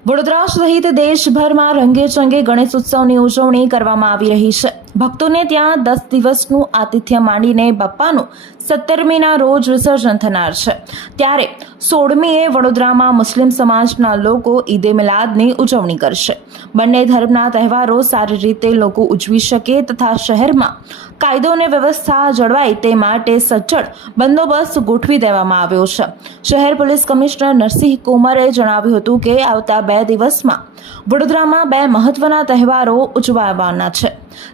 વડોદરા સહિત દેશભરમાં રંગેચંગે ગણેશ ઉત્સવની ઉજવણી કરવામાં આવી રહી છે. ભક્તોને ત્યાં દસ દિવસનું આતિથ્ય માંડીને બાપ્પાનું સત્તરમીના રોજ વિસર્જન થનાર છે. ત્યારે સોળમીએ વડોદરામાં મુસ્લિમ સમાજના લોકો ઈદે મિલાદની ઉજવણી કરશે. બંને ધર્મના તહેવારો સારી રીતે લોકો ઉજવી શકે તથા શહેરમાં કાયદો અને વ્યવસ્થા જળવાય તે માટે સજ્જડ બંદોબસ્ત ગોઠવી દેવામાં આવ્યો છે. શહેર પોલીસ કમિશનર નરસિંહ કુમારે જણાવ્યું હતું કે આવતા બે દિવસમાં વડોદરામાં બે મહત્વના તહેવારો ઉજવાવાના છે.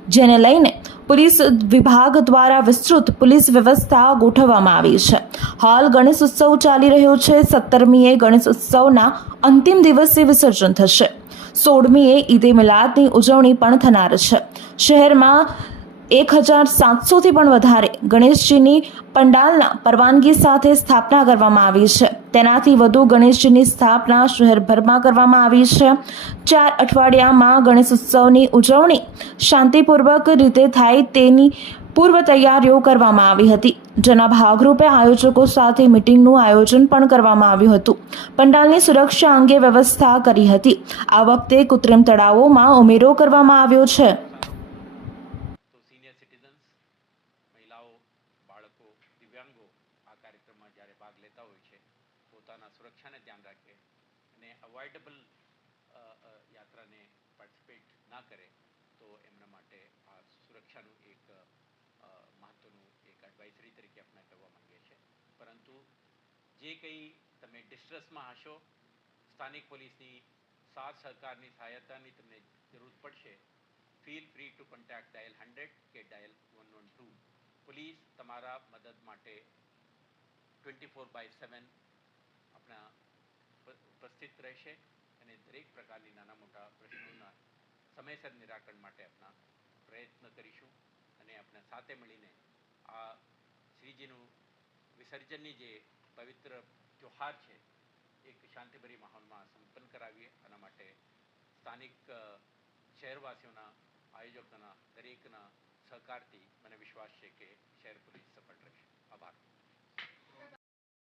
જેને લઈને પોલીસ વિભાગ દ્વારા વિસ્તૃત પોલીસ વ્યવસ્થા ગોઠવવામાં આવી છે. હાલ ગણેશ ઉત્સવ ચાલી રહ્યો છે. સત્તરમીએ ગણેશ ઉત્સવના અંતિમ દિવસે વિસર્જન થશે. સોળમીએ ઈદે મિલાદની ઉજવણી પણ થનાર છે. શહેરમાં એક હજાર સાતસોથી પણ વધારે ગણેશજીની પંડાલના પરવાનગી સાથે સ્થાપના કરવામાં આવી છે. તેનાથી વધુ ગણેશજીની સ્થાપના શહેરભરમાં કરવામાં આવી છે. ચાર અઠવાડિયામાં ગણેશ ઉત્સવની ઉજવણી શાંતિપૂર્વક રીતે થાય તેની પૂર્વ તૈયારીઓ કરવામાં આવી હતી. જેના ભાગરૂપે આયોજકો સાથે મિટિંગનું આયોજન પણ કરવામાં આવ્યું હતું. પંડાલની સુરક્ષા અંગે વ્યવસ્થા કરી હતી. આ વખતે કૃત્રિમ તળાવોમાં ઉમેરો કરવામાં આવ્યો છે. દિવ્યાંગો આ કાર્યક્રમમાં જ્યારે ભાગ લેતા હોય છે, પોતાના સુરક્ષાને ધ્યાન રાખે અને અવોઇડેબલ યાત્રાને પાર્ટિસિપેટ ના કરે, તો એમના માટે આ સુરક્ષાનું એક મહત્ત્વનું એક એડવાઇઝરી તરીકે આપણે કરવા માંગીએ છીએ. પરંતુ જે કંઈ તમે ડિસ્ટ્રેસમાં હશો, સ્થાનિક પોલીસની સાથ સહકારની સહાયતાની તમને જરૂર પડશે feel free to contact dial hundred કે dial one one two police તમારા મદદ માટે ટ્વેન્ટી ફોર બાય સેવન આપણા ઉપસ્થિત રહેશે અને દરેક પ્રકારની નાના મોટા પ્રશ્નોના સમયસર નિરાકરણ માટે આપણા પ્રયત્ન કરીશું અને આપણે સાથે મળીને આ શ્રીજીનું વિસર્જનની જે પવિત્ર ત્યોહાર છે, એક શાંતિભરી માહોલમાં સંપન્ન કરાવીએ. આના માટે સ્થાનિક શહેરવાસીઓના, આયોજકોના, દરેકના સહકારથી મને વિશ્વાસ છે કે શહેર પોલીસ સફળ રહેશે. આભાર.